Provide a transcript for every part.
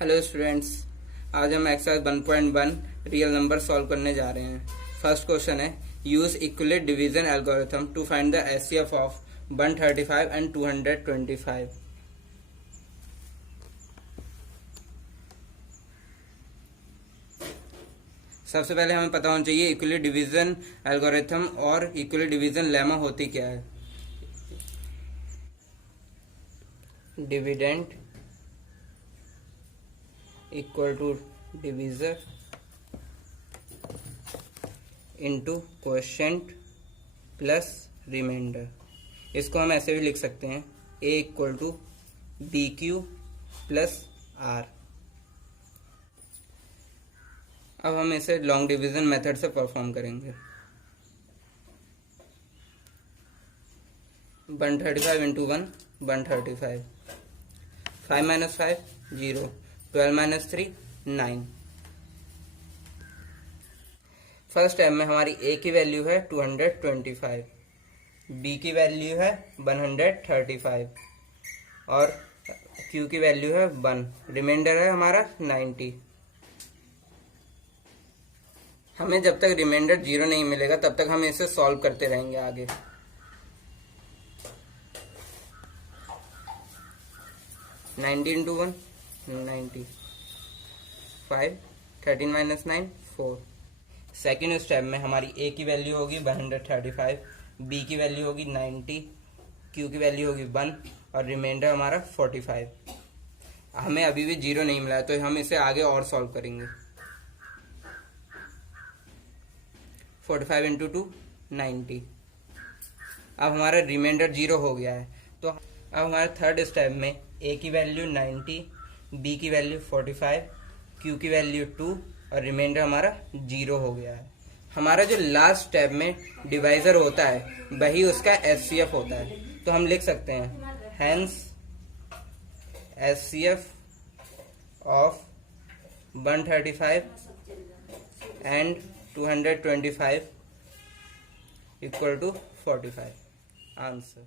Hello students, आज हम exercise 1.1 real number solve करने जा रहे हैं। फर्स्ट क्वेश्चन है use Euclid's division algorithm to find the HCF of 135 and 225। सबसे पहले हमें पता होना चाहिए इक्विलेट डिवीजन एल्गोरिथम और इक्विलेट डिवीजन लेमा होती क्या है। Dividend equal to divisor into quotient plus remainder. इसको हम ऐसे भी लिख सकते हैं A equal to B Q plus R. अब हम इसे लॉन्ग डिवीजन मेथड से परफॉर्म करेंगे। 135 into 1 135, 5 minus 5 0, 12 minus 3 9। First step में हमारी ए की वैल्यू है 225, बी की वैल्यू है 135 और क्यू की वैल्यू है 1, रिमाइंडर है हमारा 90। हमें जब तक रिमाइंडर 0 नहीं मिलेगा तब तक हम इसे सॉल्व करते रहेंगे आगे। Ninety into 1 90, 5, 13 minus 9 4। Second step में हमारी ए की वैल्यू होगी 135, बी की वैल्यू होगी 90, क्यू की वैल्यू होगी 1 और रिमाइंडर हमारा 45। हमें अभी भी 0 नहीं मिला है तो हम इसे आगे और सॉल्व करेंगे। 45 इंटू 2 90। अब हमारा रिमाइंडर 0 हो गया है तो अब हमारे थर्ड स्टेप में ए की वैल्यू 90, बी की वैल्यू 45, क्यू की वैल्यू 2 और रिमाइंडर हमारा 0 हो गया है। हमारा जो लास्ट स्टेप में डिवाइजर होता है वही उसका एचसीएफ होता है। तो हम लिख सकते हैं hence HCF of 135 and 225 equal to 45। Answer.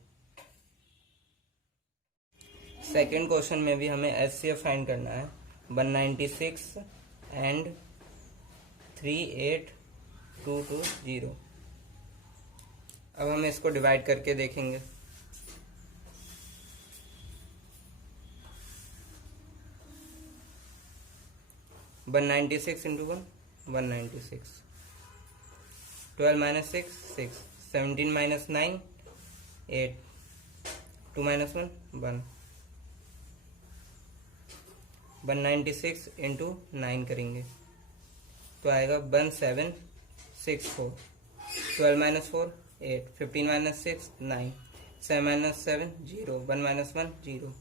Second question में भी हमें एचसीएफ फाइंड करना है 196 एंड 38220। अब हम इसको डिवाइड करके देखेंगे। One 96 into 1 196, 12 minus 6 6, 17 minus 9 8, 2 minus 1 1। 196 into 9 करेंगे तो आएगा 1764, 12 minus 4 8, 15 minus 6 9, 7 minus 7 0, 1 minus 1 0।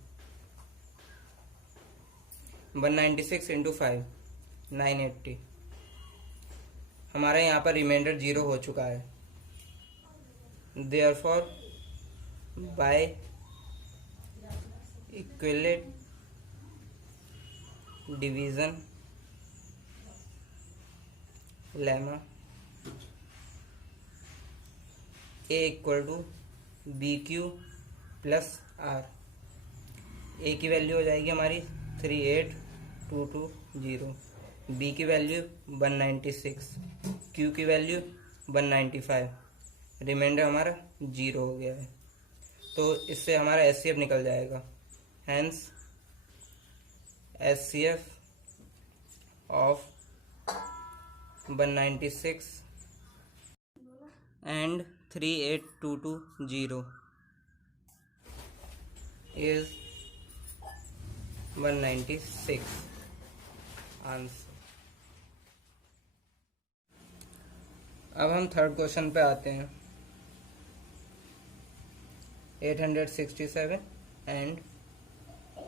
196 into 5 980। हमारा यहाँ पर रिमाइंडर 0 हो चुका है। Therefore by Euclid's division lemma A equal to B Q plus R. A की वैल्यू हो जाएगी हमारी 38220, बी की वैल्यू 196, क्यू की वैल्यू 195, रिमाइंडर हमारा 0 हो गया है। तो इससे हमारा एचसीएफ निकल जाएगा। Hence HCF of 196 and 38220 is 196। Answer. अब हम थर्ड क्वेश्चन पे आते हैं। 867 एंड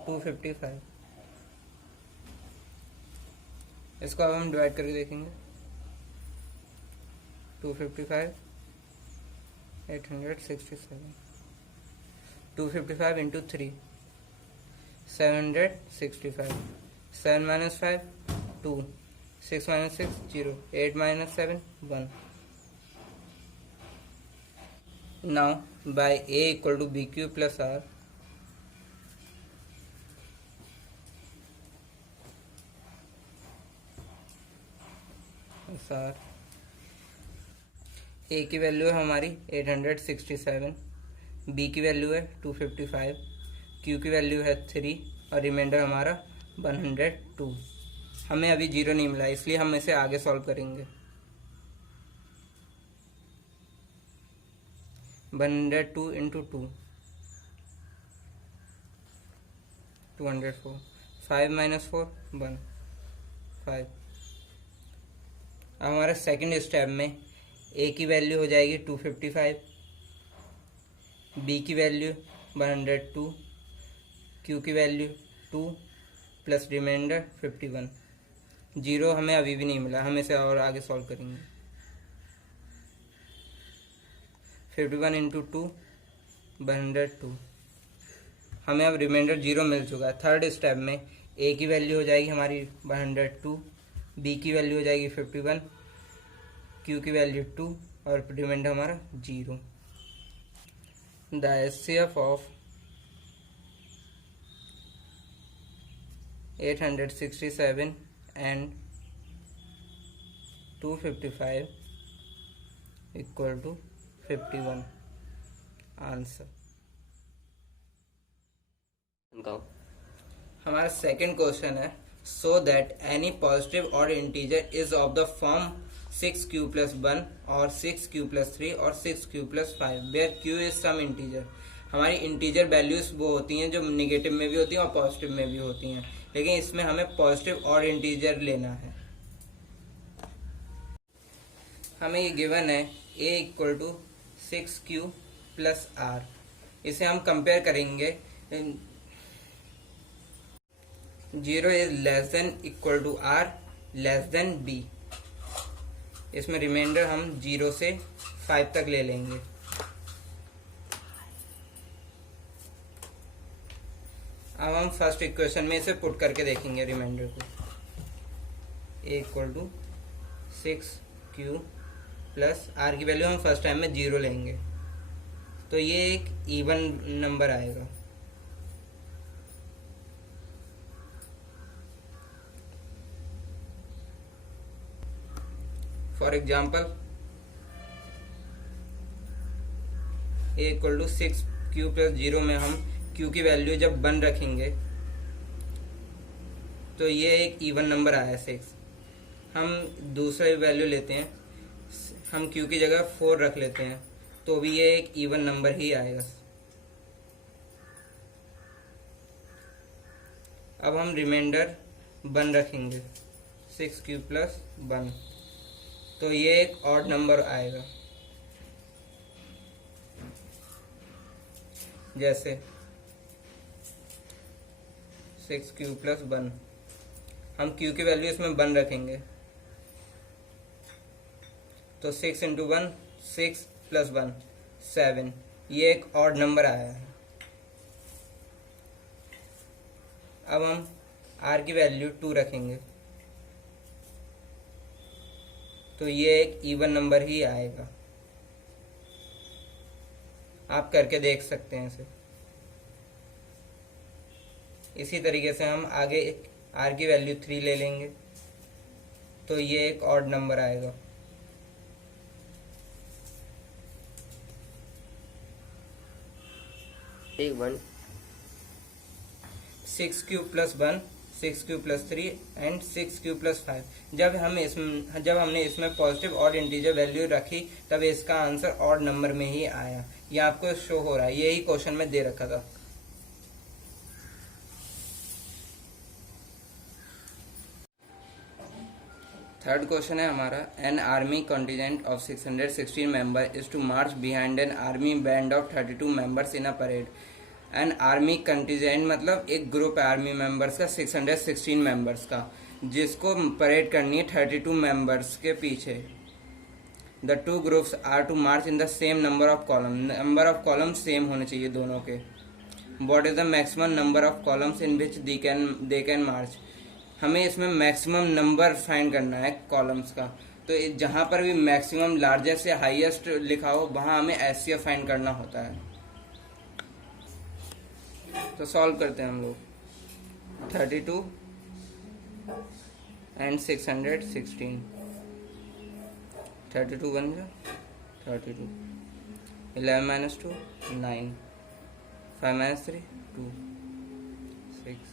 255। इसको अब हम डिवाइड करके देखेंगे। 255 867, 255 into 3 765, 7 minus 5 2, 6 minus 6 0, 8 minus 7 1। Now by A equal to B Q plus R sir A की वैल्यू है हमारी 867, बी की वैल्यू है 255, क्यू की वैल्यू है 3 और रिमाइंडर हमारा 102। हमें अभी जीरो नहीं मिला, इसलिए हम इसे आगे सॉल्व करेंगे। 102 इंटू 2 204, 5 माइनस 4 1 5। अब हमारे सेकेंड स्टेप में ए की वैल्यू हो जाएगी 255, बी की वैल्यू 102, क्यू की वैल्यू 2 प्लस रिमाइंडर 51। जीरो हमें अभी भी नहीं मिला, हम इसे और आगे सॉल्व करेंगे। 51 इंटू 2 102। हमें अब रिमाइंडर जीरो मिल चुका है। थर्ड स्टेप में ए की वैल्यू हो जाएगी हमारी 102, बी की वैल्यू हो जाएगी 51, क्यू की वैल्यू 2 और रिमाइंडर हमारा जीरो। The HCF of 867 and 255 equal to 51 answer. हमारा सेकेंड क्वेश्चन है, so that any positive odd integer is of the form 6q plus 1 or 6q plus 3 or 6q plus 5 where q is some integer. हमारी integer values वो होती हैं जो negative में भी होती हैं और पॉजिटिव में भी होती हैं, लेकिन इसमें हमें पॉजिटिव और इंटीजर लेना है। हमें ये गिवन है a equal to 6q plus r। इसे हम कंपेयर करेंगे, 0 is less than equal to r less than b। इसमें रिमाइंडर हम 0 से 5 तक ले लेंगे। अब हम फर्स्ट इक्वेशन में इसे पुट करके देखेंगे रिमाइंडर को। a equal to 6q plus r की वैल्यू हम फर्स्ट टाइम में 0 लेंगे, तो ये एक इवन नंबर आएगा। For example a equal to 6q plus 0 में हम q की वैल्यू जब 1 रखेंगे तो ये एक इवन नंबर आया 6। हम दूसरा वैल्यू लेते हैं, हम q की जगह 4 रख लेते हैं, तो भी ये एक इवन नंबर ही आएगा। अब हम रिमाइंडर 1 रखेंगे 6q प्लस 1, तो ये एक ऑड नंबर आएगा। जैसे 6q प्लस 1, हम q की वैल्यू इसमें 1 रखेंगे, तो 6 इंटू 1 6 प्लस 1 7, ये एक ऑड नंबर आया है। अब हम r की वैल्यू 2 रखेंगे, तो ये एक इवन नंबर ही आएगा। आप करके देख सकते हैं इसे। इसी तरीके से हम आगे r की वैल्यू 3 ले लेंगे, तो ये एक ऑड नंबर आएगा। एक 1 6q plus 1, 6q plus 3 and 6q plus 5। जब हमने इसमें पॉजिटिव ऑड इंटीजर वैल्यू रखी तब इसका आंसर ऑड नंबर में ही आया। ये आपको शो हो रहा है, यही क्वेश्चन में दे रखा था। थर्ड क्वेश्चन है हमारा, an army contingent of 616 member is to march behind an army band of 32 members in a parade. An army contingent मतलब एक ग्रुप है आर्मी मेंबर्स का 616 मेंबर्स का, जिसको परेड करनी है 32 मेंबर्स के पीछे। The two groups are to march in the same number of column. Number of column same होने चाहिए दोनों के। What is the maximum number of columns in which they can march. हमें इसमें मैक्सिमम नंबर फाइंड करना है columns का, तो जहां पर भी मैक्सिमम लार्जेस्ट से हाईएस्ट लिखा हो वहां हमें एचसीएफ फाइंड करना होता है। तो सॉल्व करते हैं हम लोग। 32 एंड 616। 32 1 जा 32, 11 minus 2 9, 5 minus 3 2 6,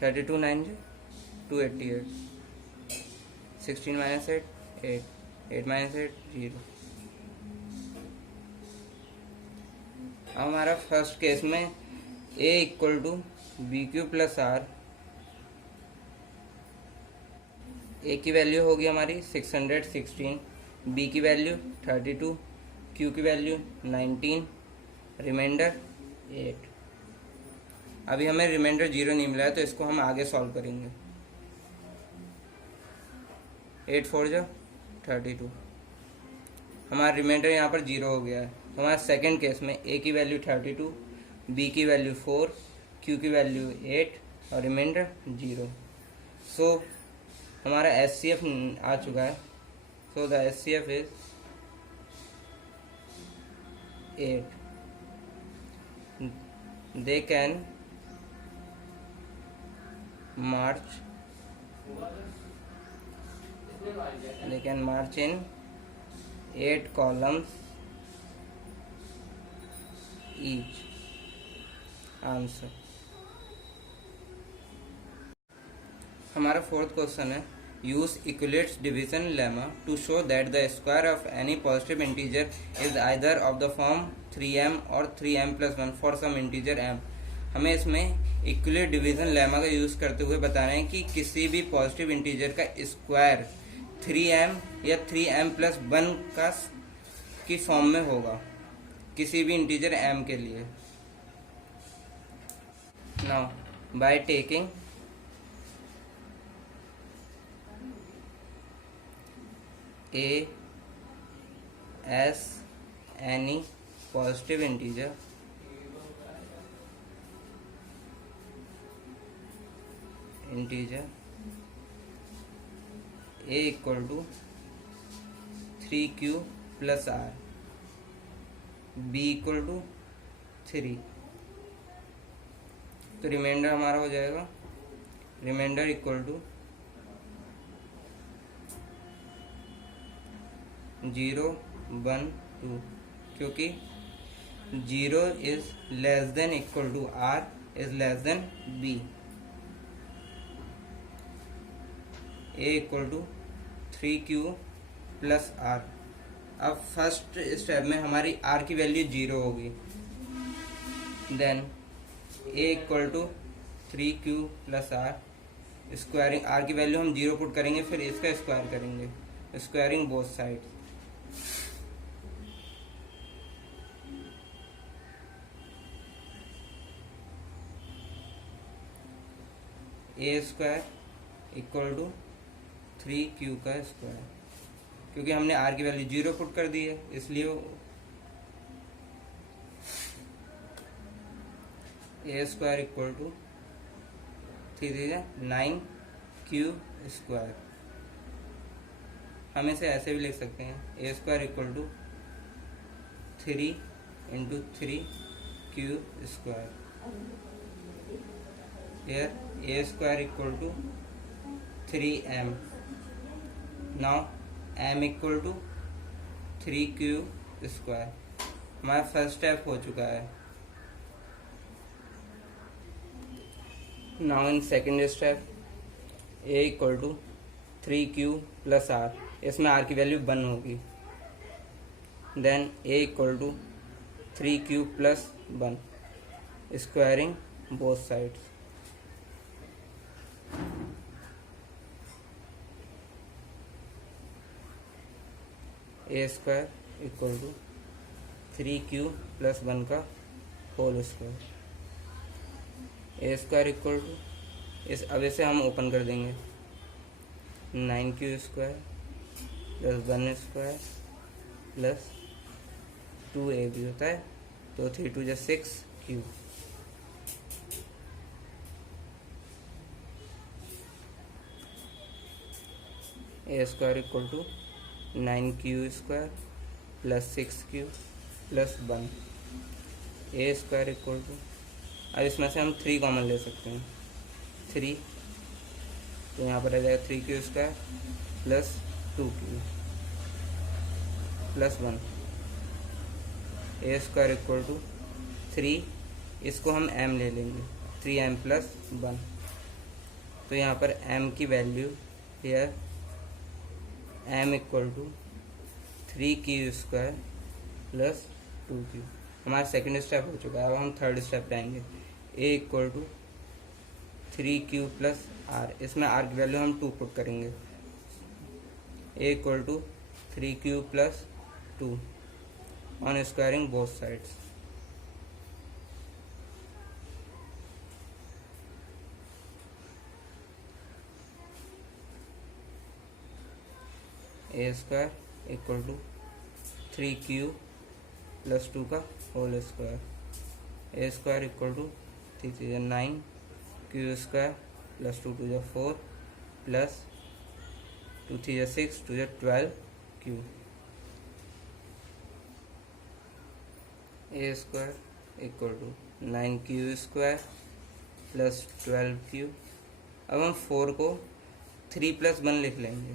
32 9 जा 288, 16 minus 8 8, 8 minus 8 0। अब हमारा फर्स्ट केस में a equal to B Q plus R, A की वैल्यू होगी हमारी 616, बी की वैल्यू 32, क्यू की वैल्यू 19, रिमाइंडर 8। अभी हमें रिमाइंडर 0 नहीं मिला है तो इसको हम आगे सॉल्व करेंगे। 8 4 जा 32, हमारा रिमाइंडर यहाँ पर 0 हो गया है। तो हमारे सेकेंड केस में ए की वैल्यू 32, बी की वैल्यू 4, क्यू की वैल्यू 8 और रिमाइंडर 0। सो हमारा HCF आ चुका है। So the HCF is 8। They can march in 8 columns each। Answer हमारा फोर्थ क्वेश्चन है, use Euclid's division lemma to show that the square of any positive integer is either of the form 3m or 3m+1 for some integer m। हमें इसमें Euclid's division lemma का use करते हुए बताना है कि किसी भी पॉजिटिव इंटीजर का स्क्वायर 3m या 3m+1 का की फॉर्म में होगा किसी भी इंटीजर m के लिए। Now by taking a as any positive integer a equal to 3q plus r, b equal to 3। तो रिमाइंडर हमारा हो जाएगा, रिमाइंडर इक्वल टू 0 1 2, क्योंकि 0 is less than equal to r is less than b। a equal to 3q plus r। अब first step में हमारी r की value 0 होगी, then a equal to 3q plus r, squaring r की value हम 0 put करेंगे, फिर इसका स्क्वायर करेंगे, squaring both side. a square equal to 3q का स्क्वायर, क्योंकि हमने r की वैल्यू 0 पुट कर दी है इसलिए a square equal to 9q square. हम इसे ऐसे भी लिख सकते हैं, a square equal to 3 × 3q square. Here a square equal to 3m। Now m equal to 3q square. हमारा फर्स्ट स्टेप हो चुका है। Now in second step a equal to 3q plus r, इसमें r की value 1 होगी, then a equal to 3q plus 1, squaring both sides. a square equal to 3q plus 1 का whole square. a square equal to अब इसे हम open कर देंगे, 9q square plus 1 square plus 2a भी होता है, तो 3 2 6q। a square equal to 9q square plus 6q plus 1। a square equal to, अब इसमें से हम 3 कॉमन ले सकते हैं, 3, तो यहाँ पर आ जाएगा 3q square plus 2q plus 1, a square equal to 3, इसको हम m ले लेंगे, 3m प्लस 1। तो यहाँ पर m की value here m equal to 3q square plus 2q। हमारा सेकेंड स्टेप हो चुका है, अब हम थर्ड स्टेप पे आएंगे। a equal to 3q plus r, इसमें r की वैल्यू हम 2 पुट करेंगे। a equal to 3q plus 2 on squaring both sides. A square equal to 3q plus 2 का whole square, a square equal to 3 3 9, q square plus 2 2 4 plus 2 3 6 2 12 q, a square equal to 9q square plus 12q। अब हम 4 को 3 plus 1 लिख लेंगे,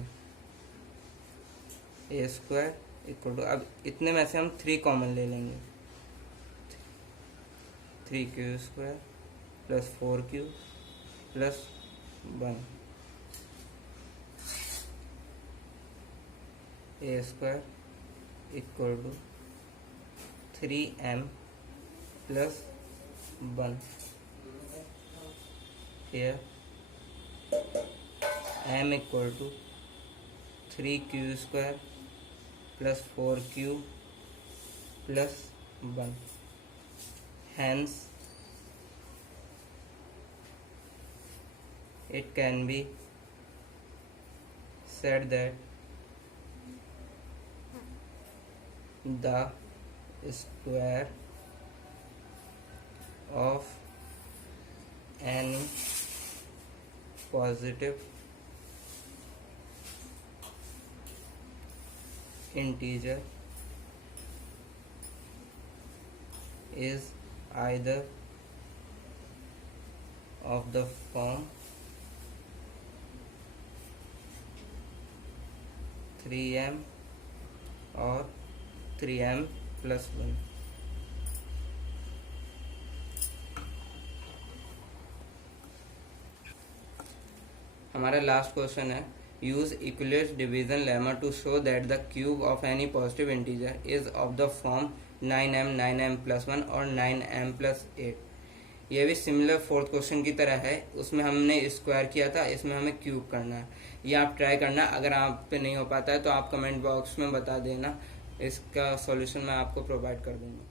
ए square equal to, अब इतने में से हम 3 कॉमन ले लेंगे, 3q square plus 4q plus 1, a square equal to 3m plus 1। here m equal to 3q square plus 4q plus 1। hence it can be said that the square of any positive integer is either of the form 3m or 3m plus 1। हमारा last question है, use Euclid's division lemma to show that the cube of any positive integer is of the form 9m 9m plus 1 or 9m plus 8। ये भी similar fourth question की तरह है, उसमें हमने square किया था, इसमें हमें क्यूब करना है। ये आप ट्राई करना, अगर आप पे नहीं हो पाता है तो आप कमेंट बॉक्स में बता देना, इसका सॉल्यूशन मैं आपको प्रोवाइड कर दूंगा।